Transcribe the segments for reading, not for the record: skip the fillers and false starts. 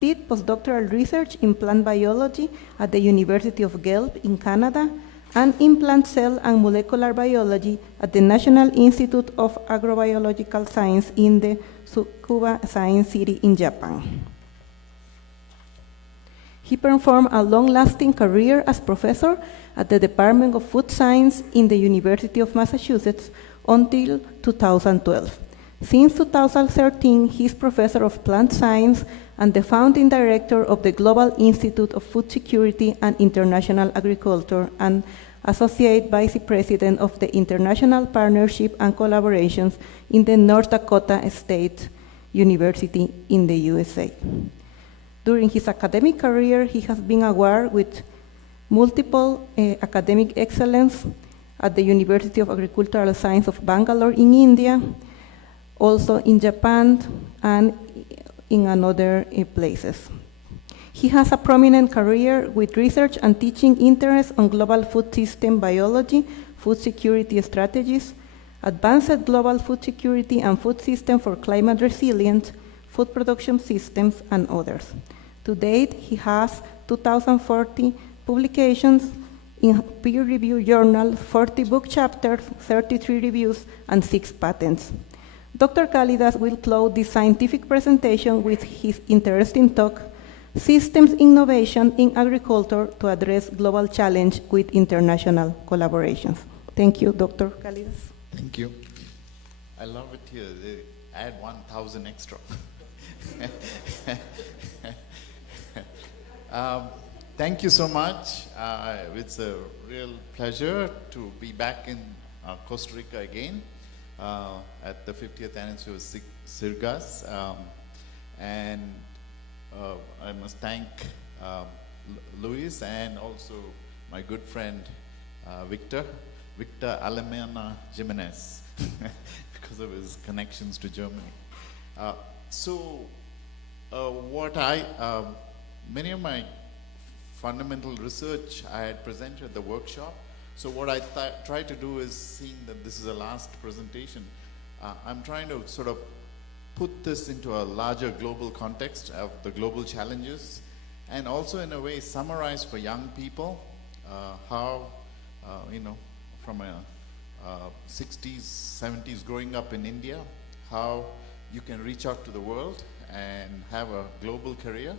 did postdoctoral research in plant biology at the University of Guelph in Canada and in plant cell and molecular biology at the National Institute of Agrobiological Science in the Tsukuba Science City in Japan. He performed a long-lasting career as professor at the Department of Food Science in the University of Massachusetts until 2012. Since 2013, he is professor of plant science and the founding director of the Global Institute of Food Security and International Agriculture and associate vice president of the International Partnership and Collaborations in the North Dakota State University in the USA. During his academic career, he has been awarded with multiple academic excellence at the University of Agricultural Science of Bangalore in India, also in Japan and in other places. He has a prominent career with research and teaching interests on global food system biology, food security strategies, advanced global food security and food system for climate resilient, food production systems, and others. To date, he has 2,040 publications in peer-reviewed journals, 40 book chapters, 33 reviews, and 6 patents. Dr. Kalidas will close this scientific presentation with his interesting talk, Systems Innovation in Agriculture to Address Global Challenge with International Collaborations. Thank you, Dr. Kalidas. Thank you. I love it here. They add 1,000 extra. Thank you so much. It's a real pleasure to be back in Costa Rica again. At the 50th anniversary of CIGRAS, and I must thank Luis and also my good friend Victor Alemana Jimenez because of his connections to Germany. Many of my fundamental research I had presented at the workshop. So what I try to do is, seeing that this is the last presentation, I'm trying to sort of put this into a larger global context of the global challenges, and also in a way summarize for young people how, from a 60s, 70s growing up in India, how you can reach out to the world and have a global career,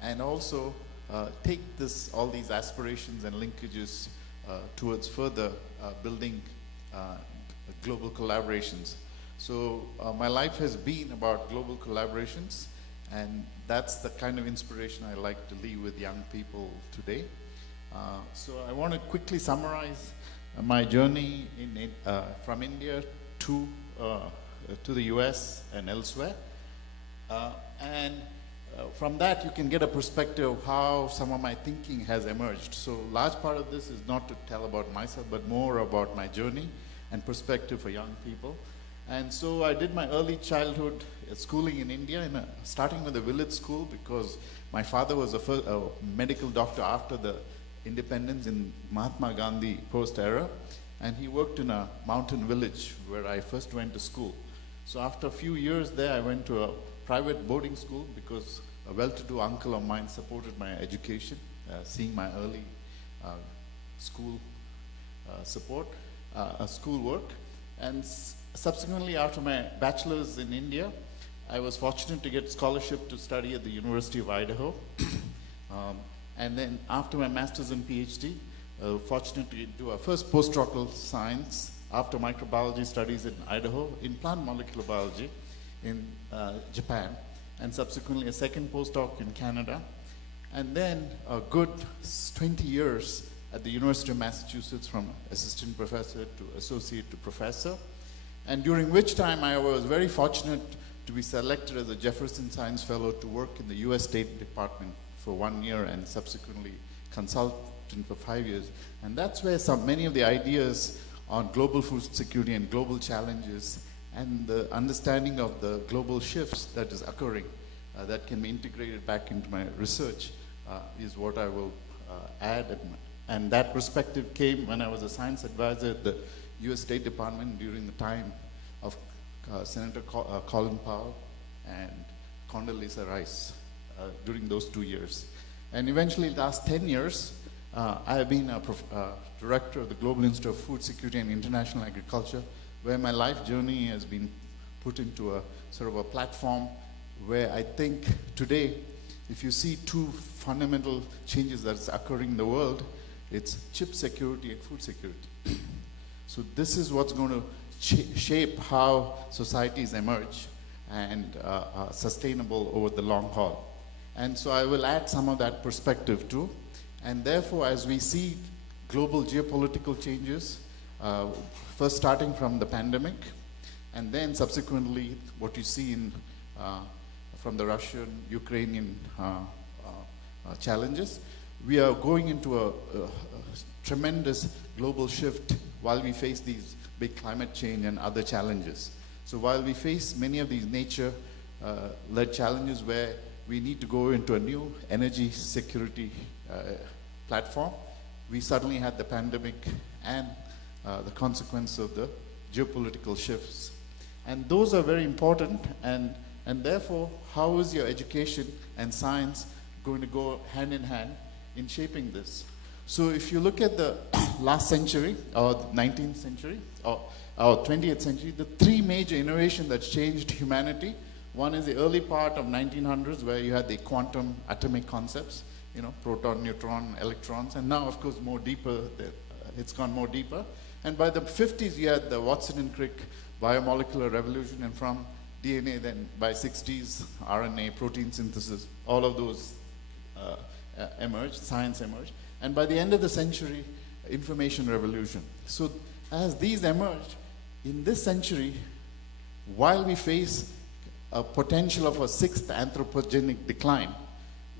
and also take all these aspirations and linkages towards further building global collaborations. So my life has been about global collaborations, and that's the kind of inspiration I like to leave with young people today. So I want to quickly summarize my journey from India to the US and elsewhere. From that, you can get a perspective of how some of my thinking has emerged. So large part of this is not to tell about myself, but more about my journey and perspective for young people. And so I did my early childhood schooling in India, starting with a village school, because my father was a medical doctor after the independence in Mahatma Gandhi post-era, and he worked in a mountain village where I first went to school. So after a few years there, I went to a private boarding school because a well-to-do uncle of mine supported my education, seeing my early school work. And subsequently, after my bachelor's in India, I was fortunate to get scholarship to study at the University of Idaho. And then after my master's and PhD, fortunate to do a first postdoctoral science after microbiology studies in Idaho in plant molecular biology in Japan, and subsequently a second postdoc in Canada, and then a good 20 years at the University of Massachusetts from assistant professor to associate to professor, and during which time I was very fortunate to be selected as a Jefferson Science Fellow to work in the US State Department for 1 year and subsequently consultant for 5 years. And that's where many of the ideas on global food security and global challenges and the understanding of the global shifts that is occurring that can be integrated back into my research is what I will add. And that perspective came when I was a science advisor at the US State Department during the time of Senator Colin Powell and Condoleezza Rice during those 2 years. And eventually, last 10 years, I have been a director of the Global Institute of Food Security and International Agriculture, where my life journey has been put into a sort of a platform where I think today, if you see two fundamental changes that's occurring in the world, it's chip security and food security. So this is what's going to shape how societies emerge and are sustainable over the long haul. And so I will add some of that perspective too. And therefore, as we see global geopolitical changes, first starting from the pandemic, and then subsequently what you see in, from the Russian-Ukrainian challenges, we are going into a tremendous global shift while we face these big climate change and other challenges. So while we face many of these nature-led challenges where we need to go into a new energy security platform, we suddenly had the pandemic and the consequence of the geopolitical shifts. And those are very important, and therefore, how is your education and science going to go hand in hand in shaping this? So if you look at the last century, or the 19th century, or 20th century, the three major innovations that changed humanity, one is the early part of 1900s where you had the quantum atomic concepts, you know, proton, neutron, electrons, and now, of course, more deeper, it's gone more deeper. And by the 50s, you had the Watson and Crick biomolecular revolution, and from DNA, then by 60s, RNA, protein synthesis, all of those emerged, science emerged. And by the end of the century, information revolution. So as these emerged, in this century, while we face a potential of a sixth anthropogenic decline,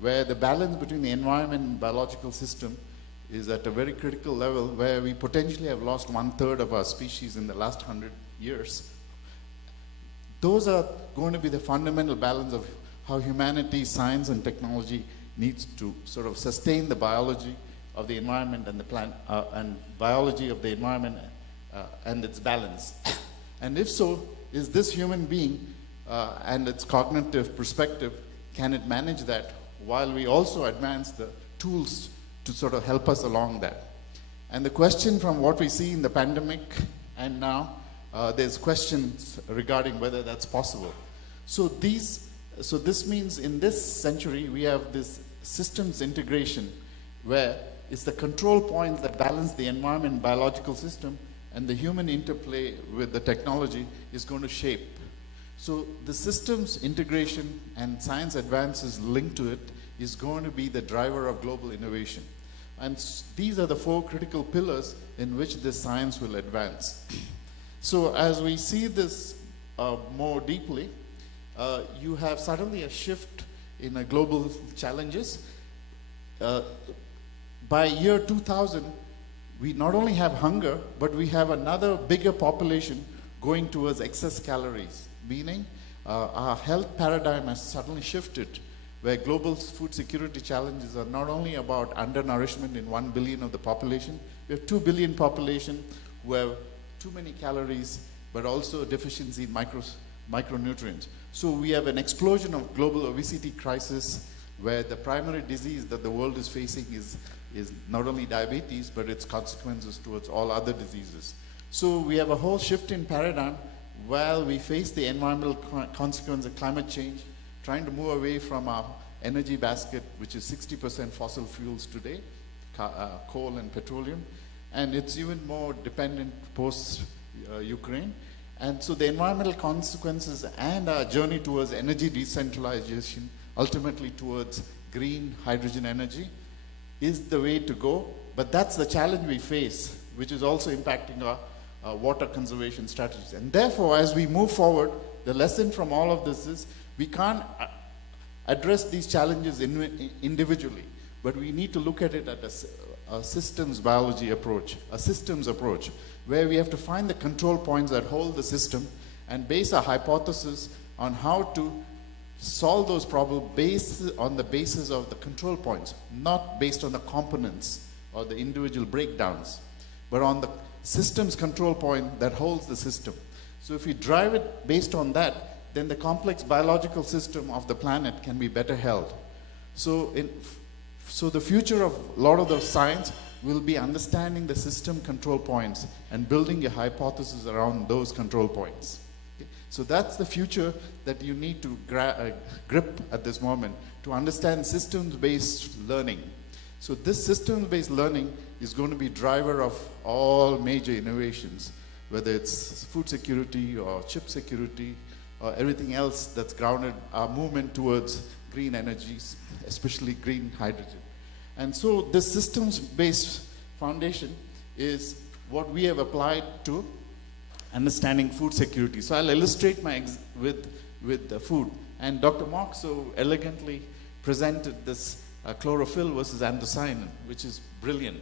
where the balance between the environment and biological system is at a very critical level, where we potentially have lost 1/3 of our species in the last 100 years, those are going to be the fundamental balance of how humanity, science, and technology needs to sort of sustain the biology of the environment and the plant, and biology of the environment and its balance. And if so, is this human being and its cognitive perspective, can it manage that while we also advance the tools to sort of help us along that? And the question from what we see in the pandemic and now, there's questions regarding whether that's possible. So this means in this century, we have this systems integration where it's the control points that balance the environment and biological system, and the human interplay with the technology is going to shape. So the systems integration and science advances linked to it is going to be the driver of global innovation. And these are the four critical pillars in which this science will advance. So as we see this more deeply, you have suddenly a shift in global challenges. By year 2000, we not only have hunger, but we have another bigger population going towards excess calories, meaning our health paradigm has suddenly shifted, where global food security challenges are not only about undernourishment in 1 billion of the population, we have 2 billion population who have too many calories, but also deficiency in micronutrients. So we have an explosion of global obesity crisis, where the primary disease that the world is facing is not only diabetes, but its consequences towards all other diseases. So we have a whole shift in paradigm while we face the environmental consequence of climate change, trying to move away from our energy basket, which is 60% fossil fuels today, coal and petroleum, and it's even more dependent post-Ukraine. And so the environmental consequences and our journey towards energy decentralization, ultimately towards green hydrogen energy, is the way to go. But that's the challenge we face, which is also impacting our water conservation strategies. And therefore, as we move forward, the lesson from all of this is we can't address these challenges individually, but we need to look at it at a systems biology approach, a systems approach, where we have to find the control points that hold the system and base a hypothesis on how to solve those problems based on the basis of the control points, not based on the components or the individual breakdowns, but on the systems control point that holds the system. So if we drive it based on that, then the complex biological system of the planet can be better held. So the future of a lot of the science will be understanding the system control points and building a hypothesis around those control points. Okay? So that's the future that you need to grip at this moment to understand systems-based learning. So this systems-based learning is going to be driver of all major innovations, whether it's food security or chip security or everything else that's grounded our movement towards green energies, especially green hydrogen. And so this systems-based foundation is what we have applied to understanding food security. So I'll illustrate with the food. And Dr. Mock so elegantly presented this chlorophyll versus anthocyanin, which is brilliant.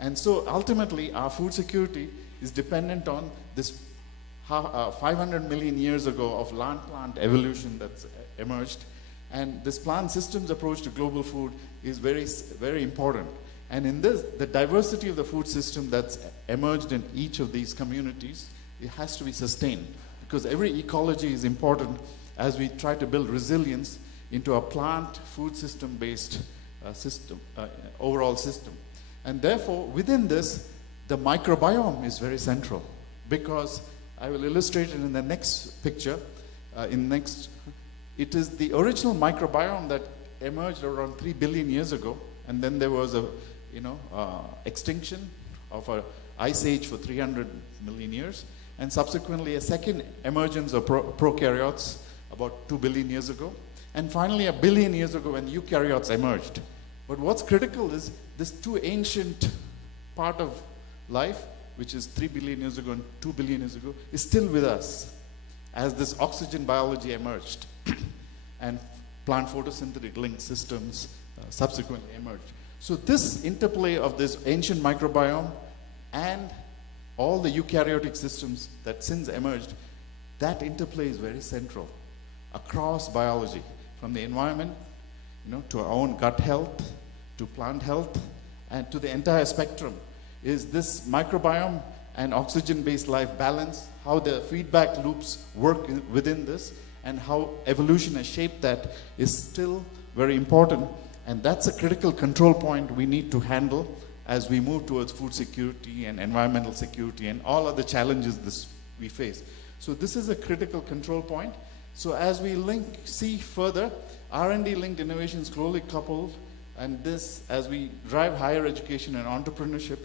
And so ultimately, our food security is dependent on this 500 million years ago of land-plant evolution that's emerged. And this plant systems approach to global food is very, very important. And in this, the diversity of the food system that's emerged in each of these communities, it has to be sustained, because every ecology is important as we try to build resilience into a plant food system-based overall system. And therefore, within this, the microbiome is very central, because I will illustrate it in the next picture. It is the original microbiome that emerged around 3 billion years ago, and then there was a extinction of an ice age for 300 million years, and subsequently a second emergence of prokaryotes about 2 billion years ago, and finally 1 billion years ago when eukaryotes emerged. But what's critical is this too ancient part of life, which is 3 billion years ago and 2 billion years ago, is still with us as this oxygen biology emerged and plant photosynthetic linked systems subsequently emerged. So this interplay of this ancient microbiome and all the eukaryotic systems that since emerged, that interplay is very central across biology, from the environment, to our own gut health, to plant health, and to the entire spectrum. Is this microbiome and oxygen-based life balance, how the feedback loops work within this, and how evolution has shaped that is still very important. And that's a critical control point we need to handle as we move towards food security and environmental security and all other challenges we face. So this is a critical control point. So as we see further, R&D linked innovations closely coupled, and this, as we drive higher education and entrepreneurship,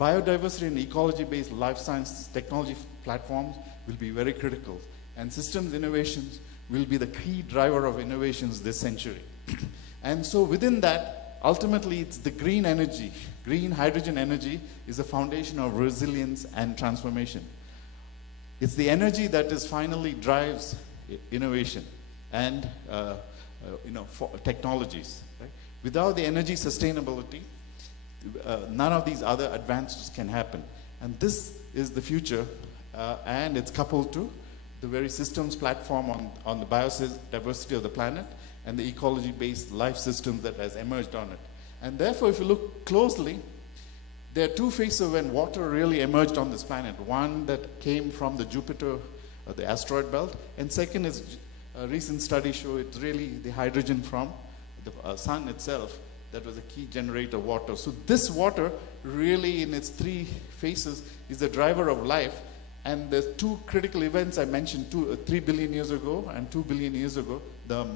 biodiversity and ecology-based life science technology platforms will be very critical. And systems innovations will be the key driver of innovations this century. And so within that, ultimately it's the green energy, green hydrogen energy is the foundation of resilience and transformation. It's the energy that finally drives innovation and technologies. Right? Without the energy sustainability, none of these other advances can happen. And this is the future, and it's coupled to the very systems platform on the biodiversity of the planet and the ecology-based life systems that has emerged on it. And therefore, if you look closely, there are two phases when water really emerged on this planet. One that came from the Jupiter, the asteroid belt, and second is a recent study show it's really the hydrogen from the sun itself that was a key generator of water. So this water really in its three phases is the driver of life. And the two critical events I mentioned 3 billion years ago and 2 billion years ago, the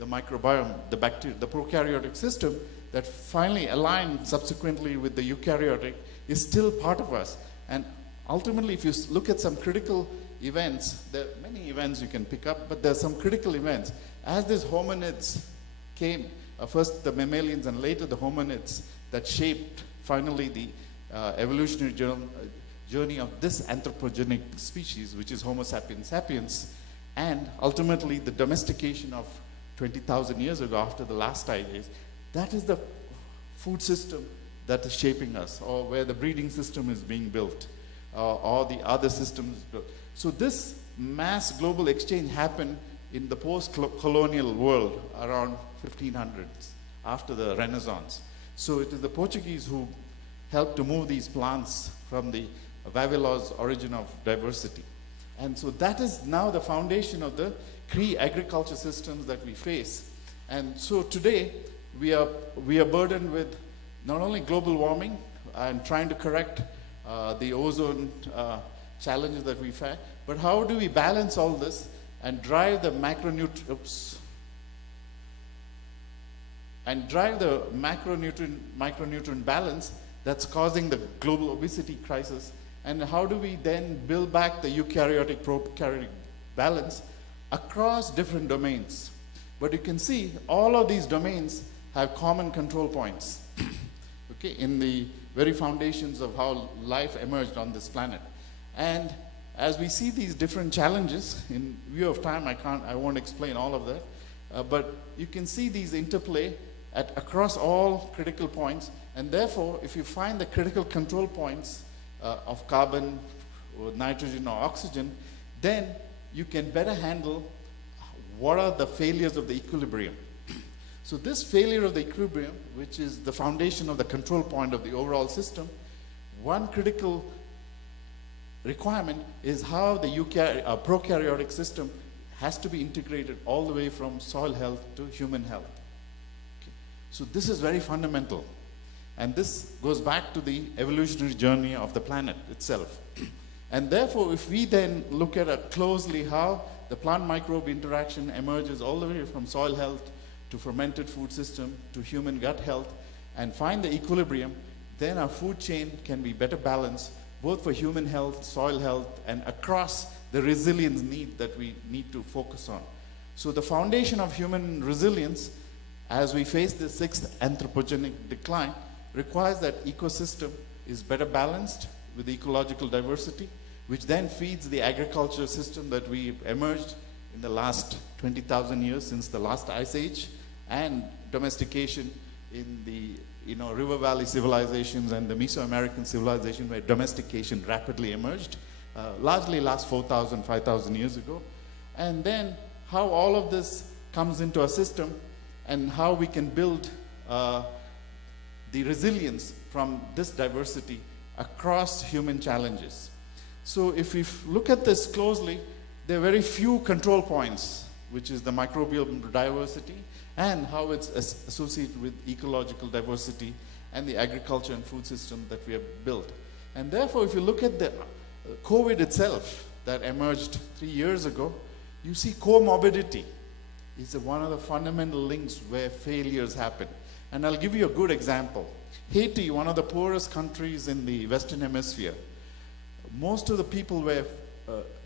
microbiome, the bacteria, the prokaryotic system that finally aligned subsequently with the eukaryotic is still part of us. And ultimately, if you look at some critical events, there are many events you can pick up, but there are some critical events. As these hominids came, first the mammalians and later the hominids that shaped finally the evolutionary journey of this anthropogenic species, which is Homo sapiens sapiens, and ultimately the domestication of 20,000 years ago after the last ice age. That is the food system that is shaping us, or where the breeding system is being built, or the other systems built. So this mass global exchange happened in the post-colonial world around 1500s, after the Renaissance. So it is the Portuguese who helped to move these plants from the Vavilor's origin of diversity. And so that is now the foundation of the Cree agriculture systems that we face. And so today, we are burdened with not only global warming and trying to correct the ozone challenges that we face, but how do we balance all this and drive the macronutrient balance that's causing the global obesity crisis, and how do we then build back the eukaryotic prokaryotic balance across different domains. But you can see all of these domains have common control points, okay, in the very foundations of how life emerged on this planet. And as we see these different challenges, in view of time, I won't explain all of that, but you can see these interplay across all critical points, and therefore, if you find the critical control points of carbon, or nitrogen, or oxygen, then you can better handle what are the failures of the equilibrium. So this failure of the equilibrium, which is the foundation of the control point of the overall system, one critical requirement is how the prokaryotic system has to be integrated all the way from soil health to human health. Okay. So this is very fundamental. And this goes back to the evolutionary journey of the planet itself. And therefore, if we then look at closely how the plant-microbe interaction emerges all the way from soil health to fermented food system to human gut health, and find the equilibrium, then our food chain can be better balanced, both for human health, soil health, and across the resilience need that we need to focus on. So the foundation of human resilience, as we face the 6th anthropogenic decline, requires that ecosystem is better balanced with ecological diversity, which then feeds the agriculture system that we emerged in the last 20,000 years since the last ice age, and domestication in the river valley civilizations and the Mesoamerican civilization, where domestication rapidly emerged, largely last 4,000, 5,000 years ago. And then how all of this comes into a system and how we can build the resilience from this diversity across human challenges. So if we look at this closely, there are very few control points, which is the microbial diversity and how it's associated with ecological diversity and the agriculture and food system that we have built. And therefore, if you look at the COVID itself that emerged 3 years ago, you see comorbidity is one of the fundamental links where failures happen. And I'll give you a good example. Haiti, one of the poorest countries in the Western Hemisphere, most of the people were,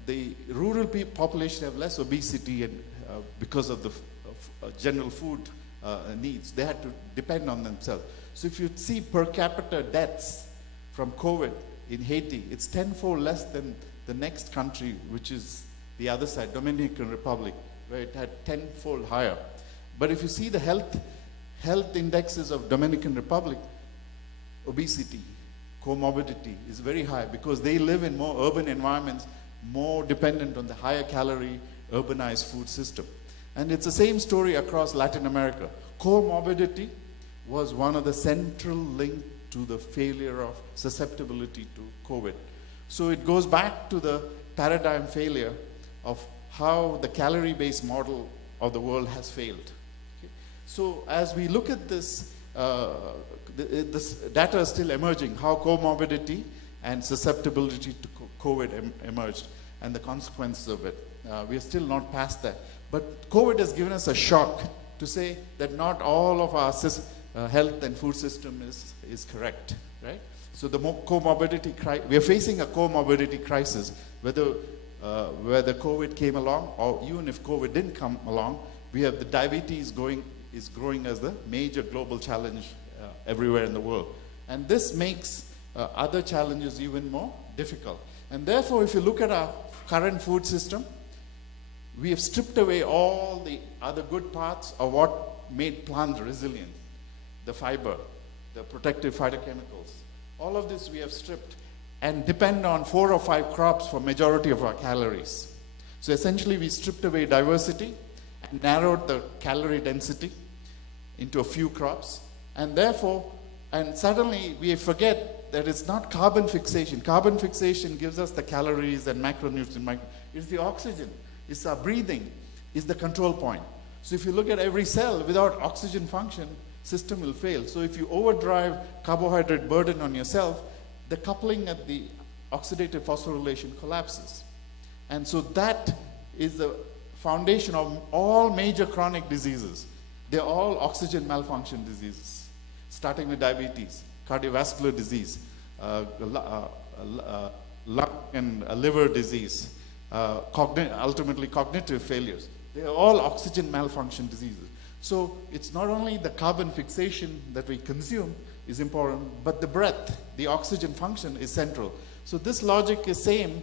the rural population have less obesity and because of the general food needs. They had to depend on themselves. So if you see per capita deaths from COVID in Haiti, it's tenfold less than the next country, which is the other side, Dominican Republic, where it had tenfold higher. But if you see the health indexes of Dominican Republic, obesity, comorbidity is very high because they live in more urban environments, more dependent on the higher calorie urbanized food system. And it's the same story across Latin America. Comorbidity was one of the central links to the failure of susceptibility to COVID. So it goes back to the paradigm failure of how the calorie-based model of the world has failed. Okay. So as we look at this, this data is still emerging, how comorbidity and susceptibility to COVID emerged and the consequences of it. We are still not past that. But COVID has given us a shock to say that not all of our health and food system is correct, right? So the we are facing a comorbidity crisis, whether COVID came along or even if COVID didn't come along, we have the diabetes is growing as the major global challenge everywhere in the world. And this makes other challenges even more difficult. And therefore, if you look at our current food system, we have stripped away all the other good parts of what made plants resilient. The fiber, the protective phytochemicals. All of this we have stripped and depend on 4 or 5 crops for majority of our calories. So essentially we stripped away diversity and narrowed the calorie density into a few crops. And therefore, and suddenly we forget that it's not carbon fixation. Carbon fixation gives us the calories and macronutrients. It's the oxygen. It's our breathing. It's the control point. So if you look at every cell, without oxygen function, system will fail. So if you overdrive carbohydrate burden on yourself, the coupling at the oxidative phosphorylation collapses. And so that is the foundation of all major chronic diseases. They're all oxygen malfunction diseases, starting with diabetes, cardiovascular disease, lung and liver disease, ultimately cognitive failures. They are all oxygen malfunction diseases. So it's not only the carbon fixation that we consume is important, but the breath, the oxygen function is central. So this logic is same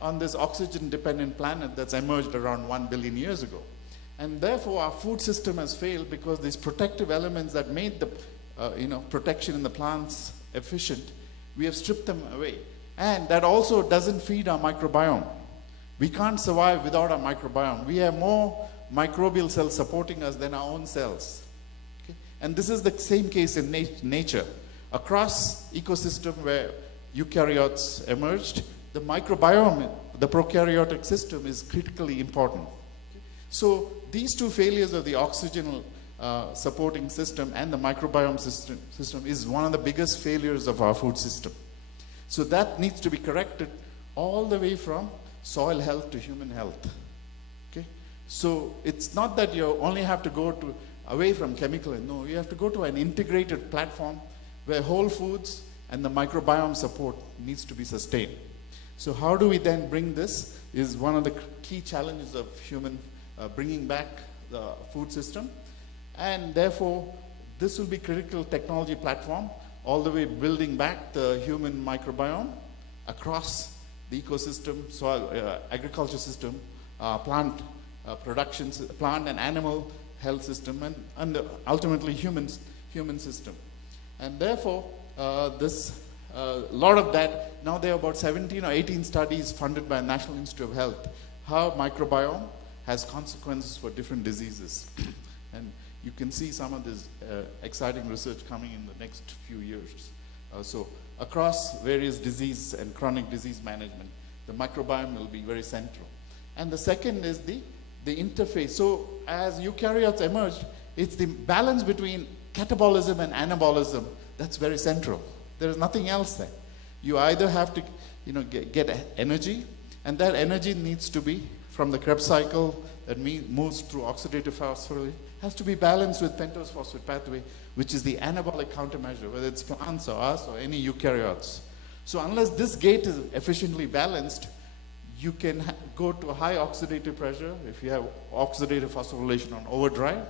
on this oxygen-dependent planet that's emerged around 1 billion years ago. And therefore, our food system has failed because these protective elements that made the protection in the plants efficient, we have stripped them away. And that also doesn't feed our microbiome. We can't survive without our microbiome. We have more microbial cells supporting us than our own cells. Okay? And this is the same case in nature. Across ecosystem where eukaryotes emerged, the microbiome, the prokaryotic system is critically important. Okay? So these two failures of the oxygen supporting system and the microbiome system is one of the biggest failures of our food system. So that needs to be corrected all the way from soil health to human health. Okay? So it's not that you only have to go away from chemical. No, you have to go to an integrated platform where whole foods and the microbiome support needs to be sustained. So how do we then bring this is one of the key challenges of human bringing back the food system. And therefore, this will be critical technology platform all the way building back the human microbiome across the ecosystem, soil, agriculture system, plant production, plant and animal health system, and ultimately human system. And therefore, this lot of that, now there are about 17 or 18 studies funded by National Institute of Health, how microbiome has consequences for different diseases. And you can see some of this exciting research coming in the next few years. So across various disease and chronic disease management, the microbiome will be very central. And the second is the interface. So as eukaryotes emerged, it's the balance between catabolism and anabolism that's very central. There is nothing else there. You either have to get energy, and that energy needs to be from the Krebs cycle that moves through oxidative phosphorylation, has to be balanced with pentose phosphate pathway, which is the anabolic countermeasure, whether it's plants or us or any eukaryotes. So unless this gate is efficiently balanced, you can go to a high oxidative pressure if you have oxidative phosphorylation on overdrive,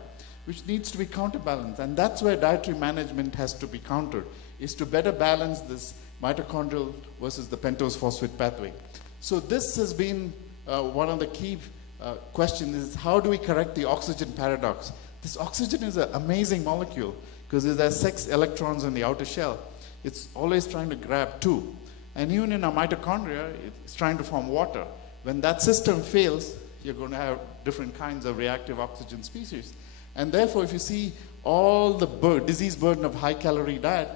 which needs to be counterbalanced. And that's where dietary management has to be countered, is to better balance this mitochondrial versus the pentose phosphate pathway. So this has been one of the key questions is how do we correct the oxygen paradox? This oxygen is an amazing molecule because it has 6 electrons in the outer shell. It's always trying to grab 2. And even in our mitochondria, it's trying to form water. When that system fails, you're going to have different kinds of reactive oxygen species. And therefore, if you see all the disease burden of high-calorie diet,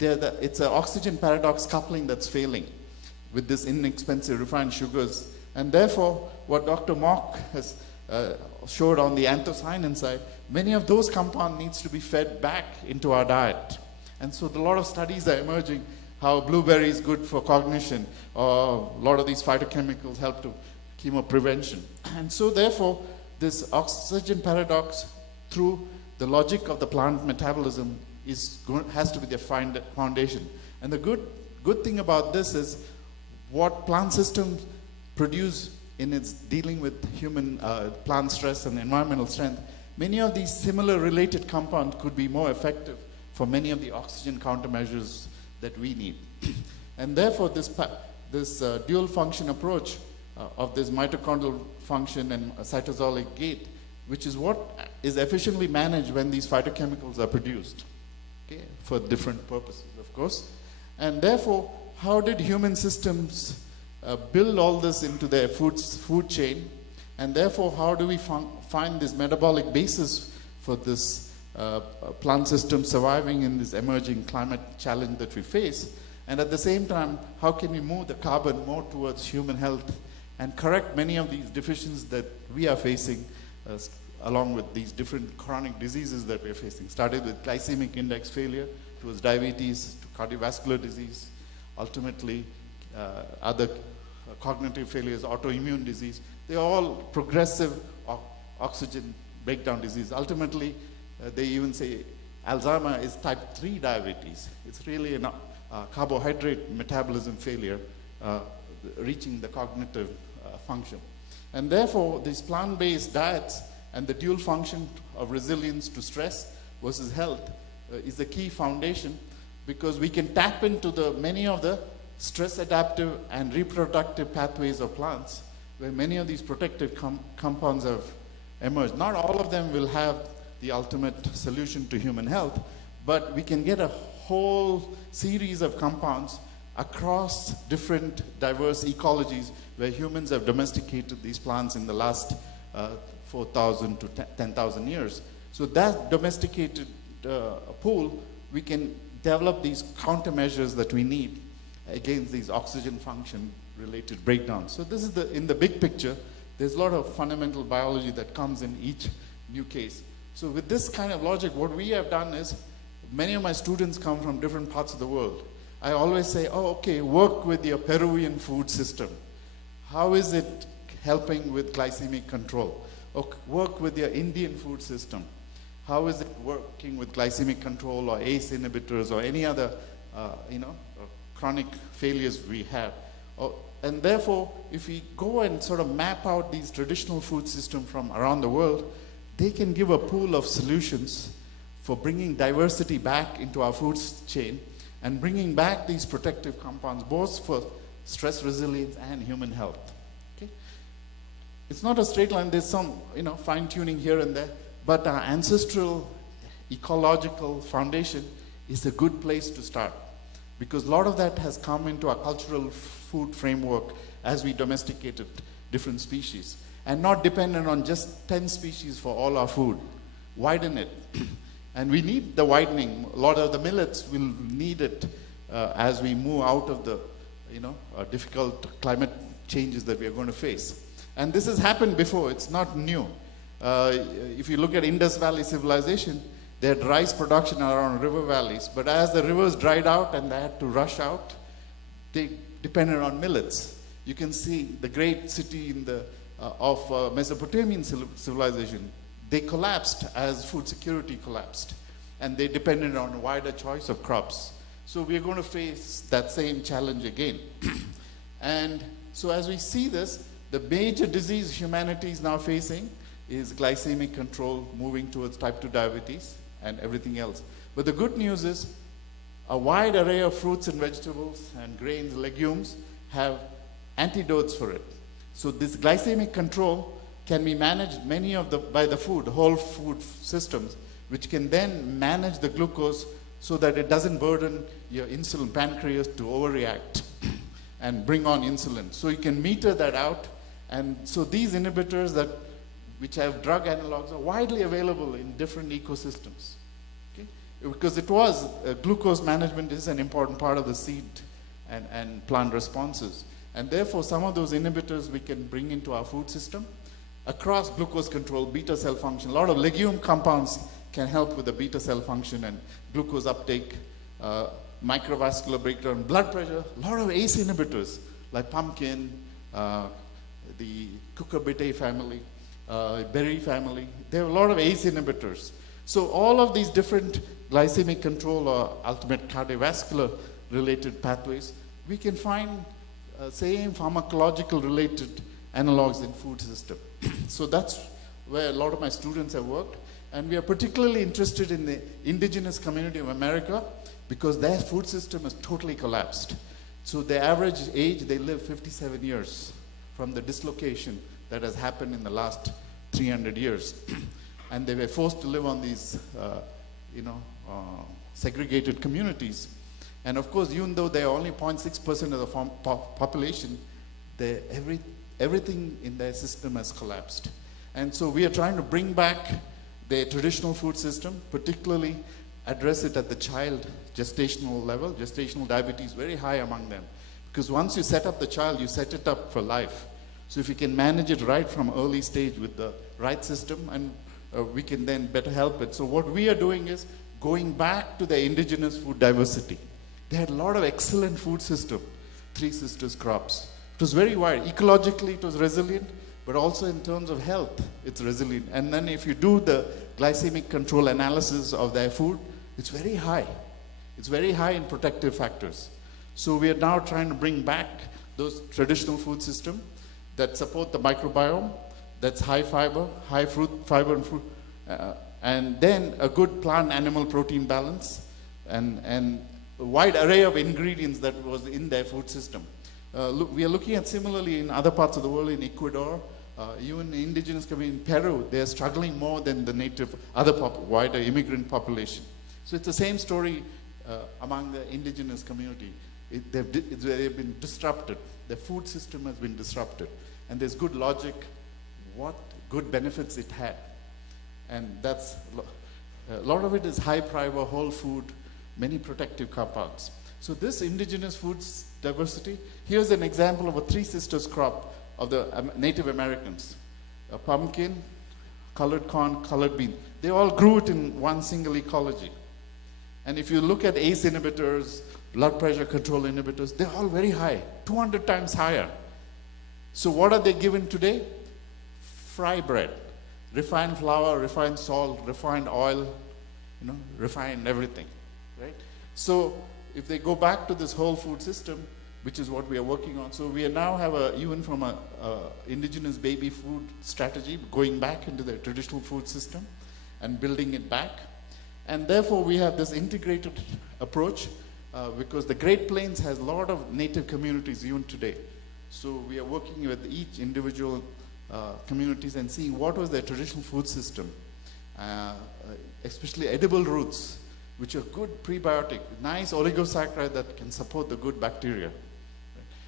it's an oxygen paradox coupling that's failing with this inexpensive refined sugars. And therefore, what Dr. Mock has showed on the anthocyanin side, many of those compounds needs to be fed back into our diet. And so a lot of studies are emerging how blueberry is good for cognition, or a lot of these phytochemicals help to chemoprevention. And so therefore, this oxygen paradox through the logic of the plant metabolism has to be the foundation. And the good thing about this is what plant systems produce in its dealing with human plant stress and environmental strength, many of these similar related compounds could be more effective for many of the oxygen countermeasures that we need. And therefore, this dual function approach of this mitochondrial function and cytosolic gate, which is what is efficiently managed when these phytochemicals are produced, okay, for different purposes, of course. And therefore, how did human systems build all this into their food chain? And therefore, how do we find this metabolic basis for this plant system surviving in this emerging climate challenge that we face? And at the same time, how can we move the carbon more towards human health and correct many of these deficiencies that we are facing along with these different chronic diseases that we're facing. Started with glycemic index failure, towards diabetes, to cardiovascular disease, ultimately other cognitive failures, autoimmune disease. They're all progressive oxygen breakdown disease. Ultimately, they even say Alzheimer's is type 3 diabetes. It's really a carbohydrate metabolism failure reaching the cognitive function. And therefore, these plant-based diets and the dual function of resilience to stress versus health is the key foundation, because we can tap into many of the stress adaptive and reproductive pathways of plants, where many of these protective compounds have emerged. Not all of them will have the ultimate solution to human health, but we can get a whole series of compounds across different diverse ecologies where humans have domesticated these plants in the last 4,000 to 10,000 years. So that domesticated pool, we can develop these countermeasures that we need against these oxygen function related breakdowns. So this is in the big picture, there's a lot of fundamental biology that comes in each new case. So with this kind of logic, what we have done is, many of my students come from different parts of the world. I always say, oh, okay, work with your Peruvian food system. How is it helping with glycemic control? Or work with your Indian food system. How is it working with glycemic control or ACE inhibitors or any other, chronic failures we have? And therefore, if we go and sort of map out these traditional food systems from around the world, they can give a pool of solutions for bringing diversity back into our food chain and bringing back these protective compounds, both for stress resilience and human health. Okay? It's not a straight line. There's some, fine-tuning here and there, but our ancestral ecological foundation is a good place to start, because a lot of that has come into our cultural food framework as we domesticated different species, and not dependent on just 10 species for all our food. Widen it. And we need the widening. A lot of the millets will need it as we move out of the difficult climate changes that we are going to face. And this has happened before. It's not new. If you look at Indus Valley civilization, they had rice production around river valleys. But as the rivers dried out and they had to rush out, they depended on millets. You can see the great city of Mesopotamian civilization. They collapsed as food security collapsed, and they depended on a wider choice of crops. So we are going to face that same challenge again. And so as we see this, the major disease humanity is now facing is glycemic control, moving towards type 2 diabetes and everything else. But the good news is a wide array of fruits and vegetables and grains, legumes have antidotes for it. So this glycemic control can be managed by the whole food systems, which can then manage the glucose so that it doesn't burden your insulin pancreas to overreact and bring on insulin. So you can meter that out. And so these inhibitors which have drug analogs are widely available in different ecosystems. Okay? Because glucose management is an important part of the seed and plant responses. And therefore, some of those inhibitors we can bring into our food system across glucose control, beta cell function. A lot of legume compounds can help with the beta cell function and glucose uptake, microvascular breakdown, blood pressure. A lot of ACE inhibitors like pumpkin, the cucurbitaceae family, berry family. There are a lot of ACE inhibitors. So all of these different glycemic control or ultimate cardiovascular related pathways, we can find same pharmacological related analogs in food system. So that's where a lot of my students have worked. And we are particularly interested in the indigenous community of America because their food system has totally collapsed. So the average age, they live 57 years from the dislocation that has happened in the last 300 years. And they were forced to live on these, segregated communities. And of course, even though they are only 0.6% of the population, everything in their system has collapsed. And so we are trying to bring back their traditional food system, particularly address it at the child gestational level. Gestational diabetes very high among them. Because once you set up the child, you set it up for life. So if you can manage it right from early stage with the right system, and we can then better help it. So what we are doing is going back to the indigenous food diversity. They had a lot of excellent food system, Three Sisters crops. It was very wide. Ecologically, it was resilient, but also in terms of health, it's resilient. And then if you do the glycemic control analysis of their food, it's very high. It's very high in protective factors. So we are now trying to bring back those traditional food system that support the microbiome, that's high fiber, high fruit, fiber and fruit, and then a good plant-animal protein balance, and a wide array of ingredients that was in their food system. We are looking at similarly in other parts of the world, in Ecuador, even the indigenous community in Peru, they are struggling more than the native, other wider immigrant population. So it's the same story among the indigenous community. They've been disrupted. The food system has been disrupted. And there's good logic, what good benefits it had. And that's, a lot of it is high fiber, whole food, many protective compounds. So this indigenous foods diversity, here's an example of a Three Sisters crop of the Native Americans. A pumpkin, colored corn, colored bean. They all grew it in one single ecology. And if you look at ACE inhibitors, blood pressure control inhibitors, they're all very high, 200 times higher. So what are they given today? Fry bread, refined flour, refined salt, refined oil, refined everything, right? So if they go back to this whole food system, which is what we are working on. So we now have even from a indigenous baby food strategy, going back into the traditional food system and building it back. And therefore we have this integrated approach because the Great Plains has a lot of native communities even today. So we are working with each individual communities and seeing what was their traditional food system, especially edible roots, which are good prebiotic, nice oligosaccharide that can support the good bacteria.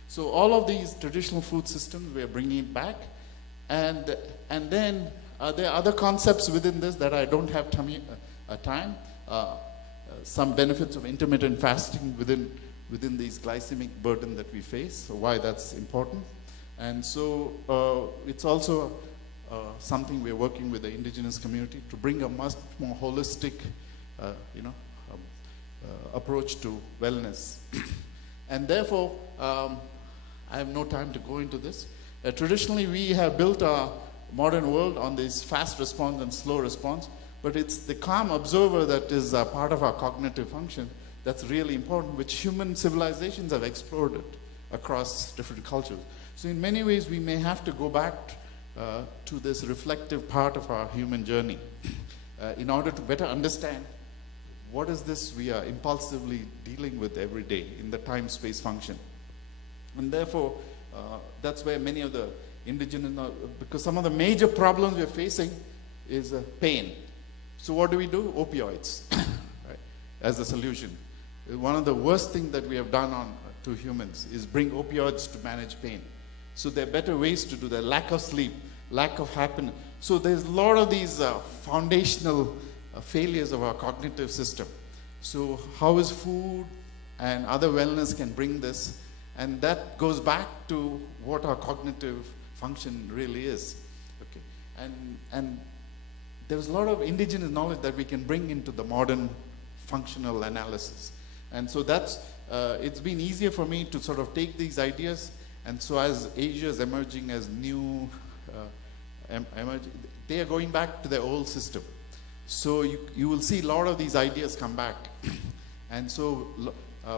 So all of these traditional food systems, we are bringing it back. And then there are other concepts within this that I don't have time. Some benefits of intermittent fasting within these glycemic burden that we face, so why that's important. And so it's also something we're working with the indigenous community to bring a much more holistic approach to wellness. And therefore, I have no time to go into this. Traditionally, we have built our modern world on this fast response and slow response, but it's the calm observer that is part of our cognitive function that's really important, which human civilizations have explored it across different cultures. So in many ways, we may have to go back to this reflective part of our human journey in order to better understand what is this we are impulsively dealing with every day in the time-space function. And therefore, that's where many of the indigenous, because some of the major problems we're facing is pain. So what do? Opioids, right, as a solution. One of the worst things that we have done to humans is bring opioids to manage pain. So there are better ways to do that. Lack of sleep, lack of happiness. So there's a lot of these foundational failures of our cognitive system. So how is food and other wellness can bring this? And that goes back to what our cognitive function really is. Okay. And there's a lot of indigenous knowledge that we can bring into the modern functional analysis. And so that's, it's been easier for me to sort of take these ideas, and so as Asia is emerging as new, they are going back to their old system. So you will see a lot of these ideas come back. And so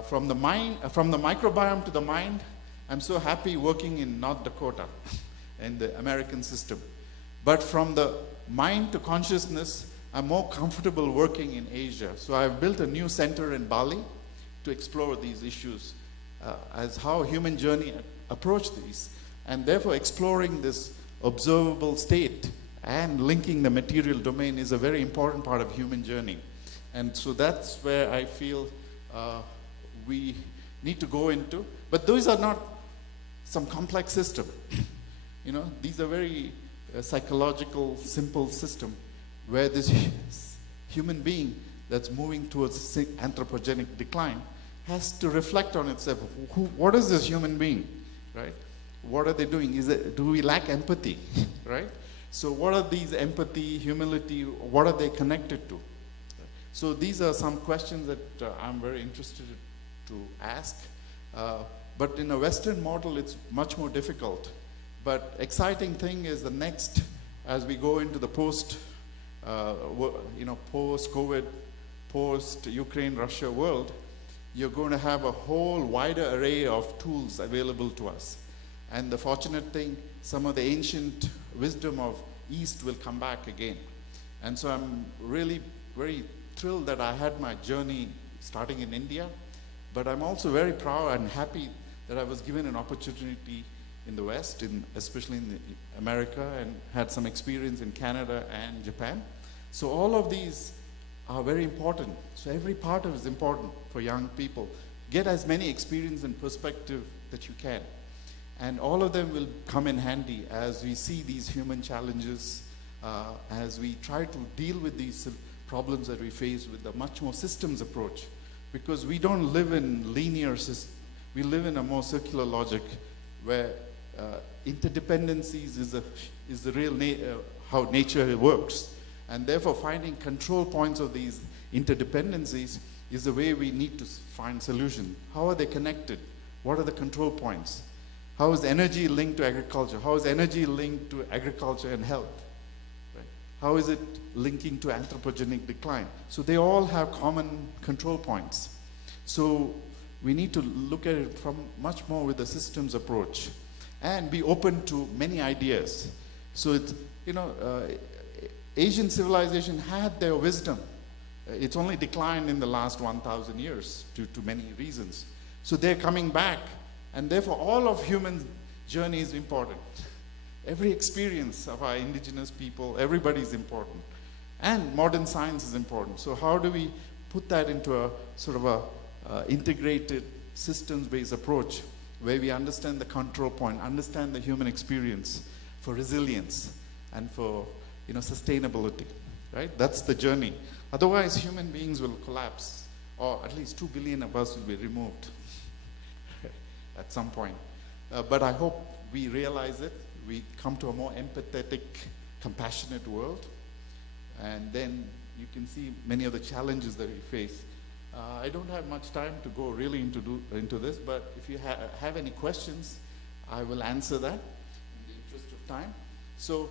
from the microbiome to the mind, I'm so happy working in North Dakota in the American system. But from the mind to consciousness, I'm more comfortable working in Asia. So I've built a new center in Bali to explore these issues as how human journey approach these, and therefore exploring this observable state and linking the material domain is a very important part of human journey. And so that's where I feel we need to go into. But those are not some complex system. These are very psychological, simple system where this human being that's moving towards anthropogenic decline has to reflect on itself. What is this human being, right? What are they doing? Do we lack empathy, right? So what are these empathy, humility, what are they connected to? So these are some questions that I'm very interested to ask. But in a Western model, it's much more difficult. But exciting thing is the next, as we go into the post-COVID, post-Ukraine-Russia world, you're going to have a whole wider array of tools available to us. And the fortunate thing, some of the ancient wisdom of East will come back again. And so I'm really very thrilled that I had my journey starting in India, but I'm also very proud and happy that I was given an opportunity in the West, especially in America, and had some experience in Canada and Japan. So all of these are very important. So every part of it is important for young people. Get as many experience and perspective that you can. And all of them will come in handy as we see these human challenges, as we try to deal with these problems that we face with a much more systems approach. Because we don't live in linear systems. We live in a more circular logic where interdependencies is the real how nature works. And therefore finding control points of these interdependencies is the way we need to find solutions. How are they connected? What are the control points? How is energy linked to agriculture? How is energy linked to agriculture and health? Right? How is it linking to anthropogenic decline? So they all have common control points. So we need to look at it from much more with a systems approach and be open to many ideas. So it's, Asian civilization had their wisdom. It's only declined in the last 1,000 years due to many reasons. So they're coming back, and therefore all of human journey is important. Every experience of our indigenous people, everybody is important. And modern science is important. So how do we put that into a sort of a integrated systems-based approach where we understand the control point, understand the human experience for resilience and for sustainability, right? That's the journey. Otherwise, human beings will collapse, or at least 2 billion of us will be removed at some point. But I hope we realize it. We come to a more empathetic, compassionate world, and then you can see many of the challenges that we face. I don't have much time to go really into this, but if you have any questions, I will answer that in the interest of time. So,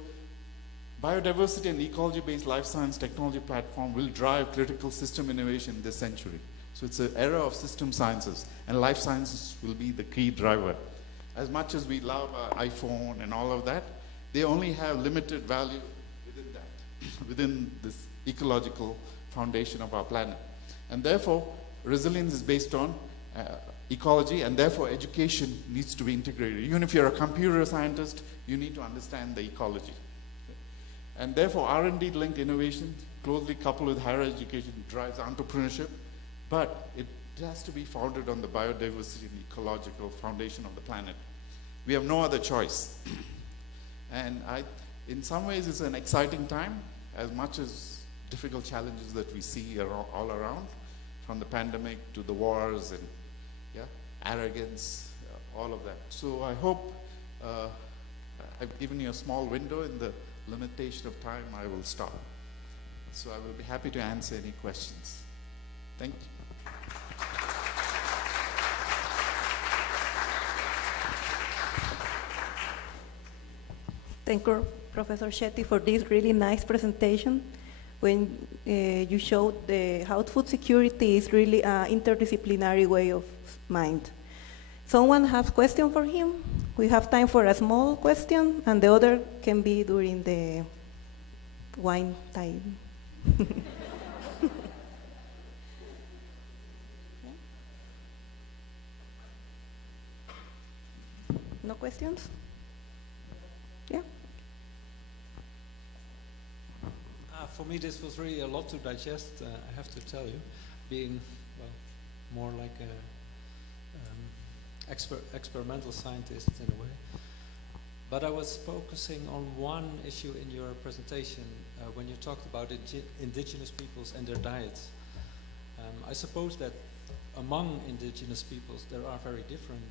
biodiversity and ecology-based life science technology platform will drive critical system innovation this century. So it's an era of system sciences, and life sciences will be the key driver. As much as we love our iPhone and all of that, they only have limited value within that, within this ecological foundation of our planet. And therefore, resilience is based on ecology, and therefore education needs to be integrated. Even if you're a computer scientist, you need to understand the ecology. And therefore, R&D-linked innovation, closely coupled with higher education, drives entrepreneurship, but it has to be founded on the biodiversity and ecological foundation of the planet. We have no other choice. And in some ways, it's an exciting time, as much as difficult challenges that we see all around, from the pandemic to the wars and arrogance, all of that. So I hope I've given you a small window. In the limitation of time, I will stop. So I will be happy to answer any questions. Thank you. Thank you, Professor Shetty, for this really nice presentation. When you showed how food security is really an interdisciplinary way of mind. Someone has a question for him? We have time for a small question, and the other can be during the wine time. No questions? Yeah. For me, this was really a lot to digest, I have to tell you, being more like a experimental scientist in a way. But I was focusing on one issue in your presentation when you talked about indigenous peoples and their diets. I suppose that among indigenous peoples there are very different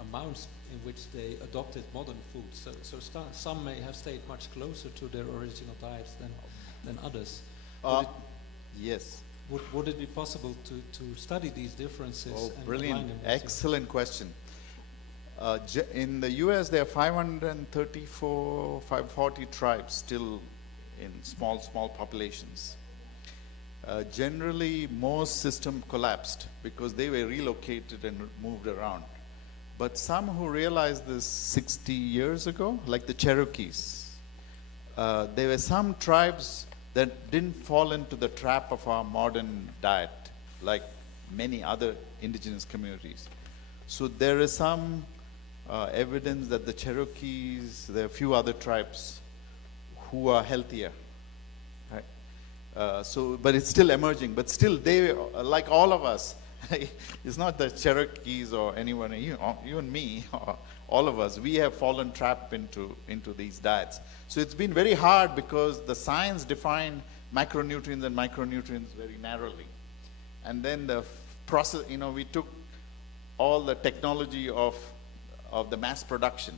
amounts in which they adopted modern food. So some may have stayed much closer to their original diets than others. Yes. Would it be possible to study these differences? Oh, and brilliant. combine them with Excellent question. In the US, there are 534, 540 tribes still in small populations. Generally, most systems collapsed because they were relocated and moved around. But some who realized this 60 years ago, like the Cherokees, there were some tribes that didn't fall into the trap of our modern diet, like many other indigenous communities. So there is some evidence that the Cherokees, there are a few other tribes who are healthier. Right? But it's still emerging. But still, they, like all of us, it's not the Cherokees or anyone, you and me, or all of us, we have fallen trapped into these diets. So it's been very hard because the science defined macronutrients and micronutrients very narrowly. And then the process, we took all the technology of the mass production,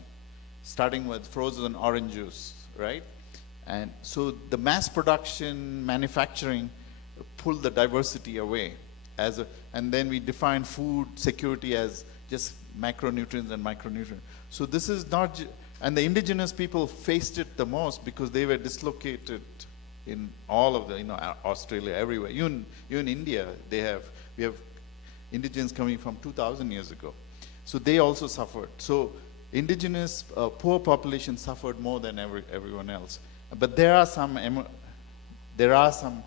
starting with frozen orange juice, right? And so the mass production manufacturing pulled the diversity away. And then we define food security as just macronutrients and micronutrients. So this is not, and the indigenous people faced it the most because they were dislocated in all of the, Australia, everywhere. Even India, we have indigenous coming from 2,000 years ago. So they also suffered. So indigenous poor population suffered more than everyone else. But there are some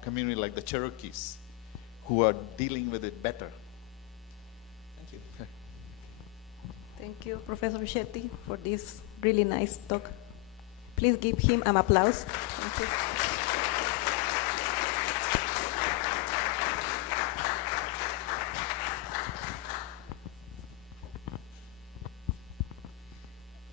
community like the Cherokees who are dealing with it better. Thank you. Okay. Thank you, Professor Shetty, for this really nice talk. Please give him an applause. Thank you.